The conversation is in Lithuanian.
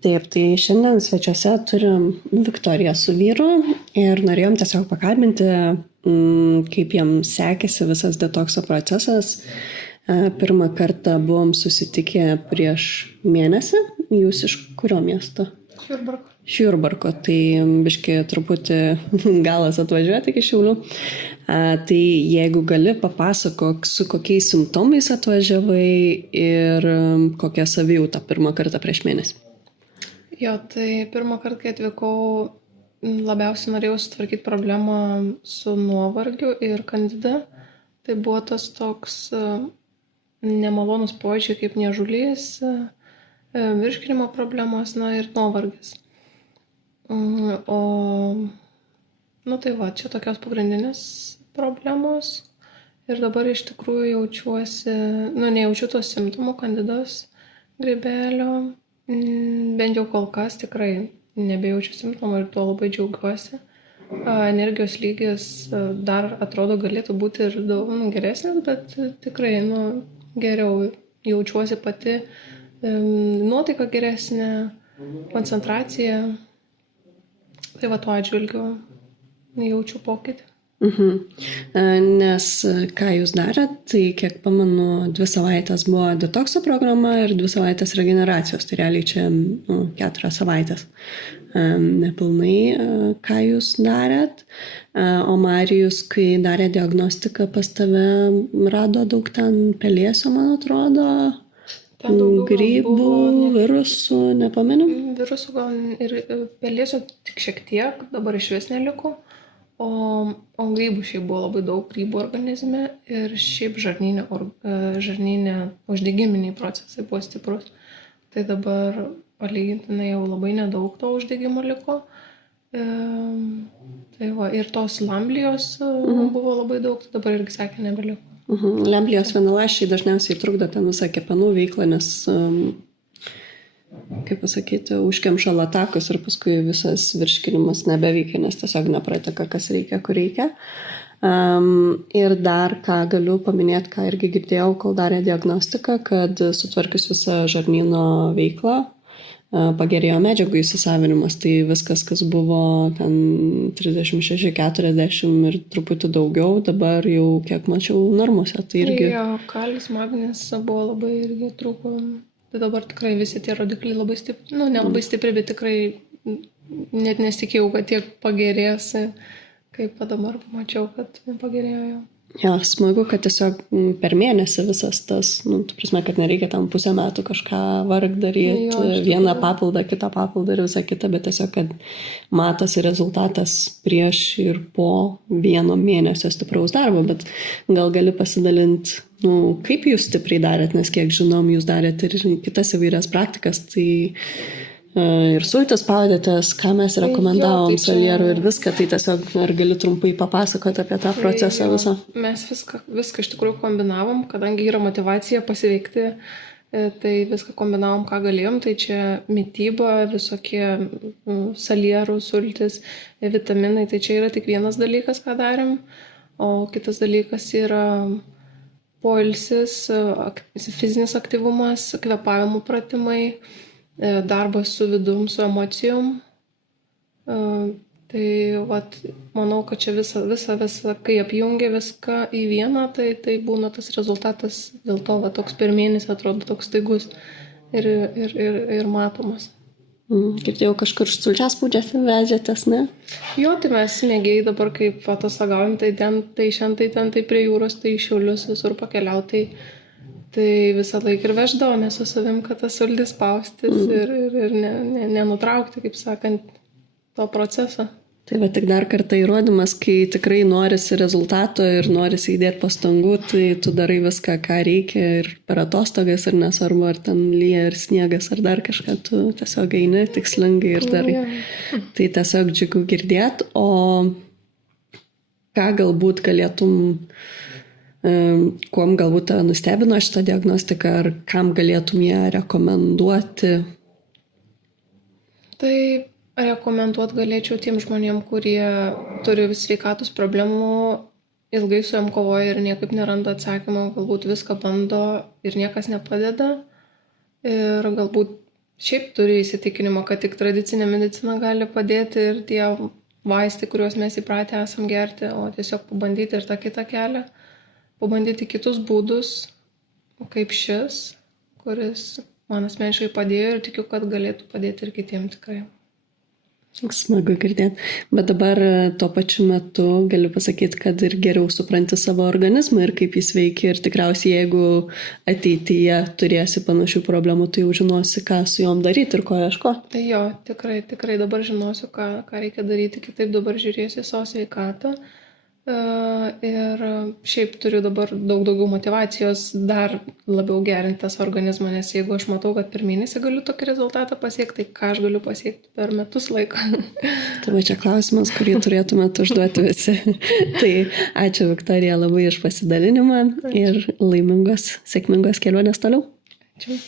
Taip, tai šiandien svečiuose turim Viktoriją su vyru ir norėjom tiesiog pakalbinti, kaip jam sekėsi visas detokso procesas. Pirmą kartą buvom susitikę prieš mėnesį. Jūs iš kurio miesto? Šiurbarko. Šiurbarko, tai biški truputį galas atvažiuoti iki Šiaulių. Tai jeigu gali, papasakok, su kokiais simptomais atvažiavai ir kokia savijauta pirmą kartą prieš mėnesį. Jo, tai pirmą kartą, kai atvykau, labiausiai norėjau sutvarkyti problemą su nuovargiu ir kandida. Tai buvo tas toks nemalonus pojūčiai kaip niežulys, virškinimo problemos, ir nuovargis. Tai va, čia tokios pagrindinės problemos. Ir dabar iš tikrųjų jaučiuosi, nejaučiu tos simptomų kandidos grybelio. Bent jau kol kas tikrai nebejaučiu simptomų ir tuo labai džiaugiuosi. Energijos lygis dar atrodo galėtų būti ir daug geresnis, bet tikrai geriau jaučiuosi pati, nuotaika geresnė, koncentracija. Tai va, tuo atžvilgiu jaučiu pokytį. Nes ką jūs darėt, tai kiek pamanu, 2 savaitės buvo detokso programa ir 2 savaitės regeneracijos, tai realiai čia 4 savaitės nepilnai, ką jūs darėt. O Marijus, kai darė diagnostiką pas tave, rado daug ten pelėsio, man atrodo, grybų, virusų, nepamenu. Virusų gal ir pelėsio tik šiek tiek, dabar išvis neliko. O grybų šiaip buvo labai daug grybų organizme ir šiaip žarnyne uždegiminiai procesai buvo stiprus. Tai dabar palygintinai jau labai nedaug to uždegimo liko. Tai va, ir tos lamblijos buvo labai daug, tai dabar irgi sakė nebeliko. Lamblijos vienaląsčiai dažniausiai trukdo ten visą kepenų veiklą, nes kaip pasakyti, užkemša latakus ir paskui visas virškinimas nebeveikia, nes tiesiog neprateka, kas reikia, kur reikia. Ir dar ką galiu paminėti, ką irgi girdėjau, kol darė diagnostiką, kad sutvarkius visą žarnyno veiklą, pagerėjo medžiagų įsisavinimas, tai viskas, kas buvo ten 36, 40 ir truputį daugiau, dabar jau kiek mačiau normose. Tai irgi... Jo, kalis, magnis buvo labai irgi trūko. Tai dabar tikrai visi tie rodikliai labai stipri, nelabai stipri, bet tikrai net nesitikėjau, kad tiek pagerės, kaip dabar pamačiau, kad pagerėjo jau. Jo, smagu, kad tiesiog per mėnesį visas tas, prasme, kad nereikia tam pusę metų kažką varg daryti, vieną papildą, kitą papildą ir visą kitą, bet tiesiog, kad matosi rezultatas prieš ir po 1 mėnesio stipraus darbo, bet gal gali pasidalinti, kaip jūs stipriai darėt, nes kiek žinom, jūs darėt ir kitas įvairias praktikas, tai ir sultis spaudėtės, ką mes rekomendavom, salierų ir viską, tai tiesiog ar gali trumpai papasakoti apie tą procesą visą? Mes viską iš tikrųjų kombinavom, kadangi yra motyvacija pasiveikti, tai viską kombinavom, ką galėjom, tai čia mityba, visokie salierų, sultis, vitaminai, tai čia yra tik vienas dalykas, ką darėm, o kitas dalykas yra poilsis, fizinis aktyvumas, kvėpavimų pratimai, darbas su vidum, su emocijom. Tai manau, kad čia visą, kai apjungia viską į vieną, tai būna tas rezultatas, dėl to toks per mėnesį atrodo toks staigus ir matomas. Girdėjau, kažkur sulčiaspūdžias vežėtės, ne? Jo, tai mes mėgėjai dabar kaip atostagaujam, tai šiandien tai prie jūros, tai į Šiaulius visur pakeliauti. Tai visą laiką ir veždavo, nes su savim, kad tas sultis spaustis ir nenutraukti, kaip sakant, to proceso. Tai va tik dar kartą įrodymas, kai tikrai norisi rezultato ir norisi įdėti pastangų, tai tu darai viską, ką reikia ir per atostogas ir nesvarbu, ar ten lyja ir sniegas ar dar kažką, tu tiesiog eini tikslingai ir darai. Tai tiesiog džiugu girdėti, o ką galbūt galėtum... kuom galbūt nustebino šitą diagnostiką, ar kam galėtum ją rekomenduoti? Tai rekomenduoti galėčiau tiem žmonėm, kurie turi sveikatos problemų, ilgai su jom kovoja ir niekaip neranda atsakymą, galbūt viską bando ir niekas nepadeda. Ir galbūt šiaip turi įsitikinimą, kad tik tradicinė medicina gali padėti ir tie vaistai, kuriuos mes įpratę esam gerti, o tiesiog pabandyti ir tą kitą kelią, pabandyti kitus būdus, kaip šis, kuris man asmeniškai padėjo ir tikiu, kad galėtų padėti ir kitiems tikrai. Smagu girdėti. Bet dabar tuo pačiu metu galiu pasakyti, kad ir geriau supranti savo organizmą ir kaip jis veikia. Ir tikriausiai, jeigu ateityje turėsi panašių problemų, tai jau žinosi, ką su jom daryti ir ko ieškoti. Tai jo, tikrai dabar žinosiu, ką reikia daryti, kitaip dabar žiūrėsiu savo sveikatą. Ir šiaip turiu dabar daug daugiau motivacijos dar labiau gerinti tas organizmą, nes jeigu aš matau, kad per mėnesį galiu tokį rezultatą pasiekti, tai ką aš galiu pasiekti per metus laiko. Tai va čia klausimas, kurį turėtumėte užduoti visi. Tai ačiū Viktorija labai už pasidalinimą ir laimingos, sėkmingos kelionės toliau. Ačiū.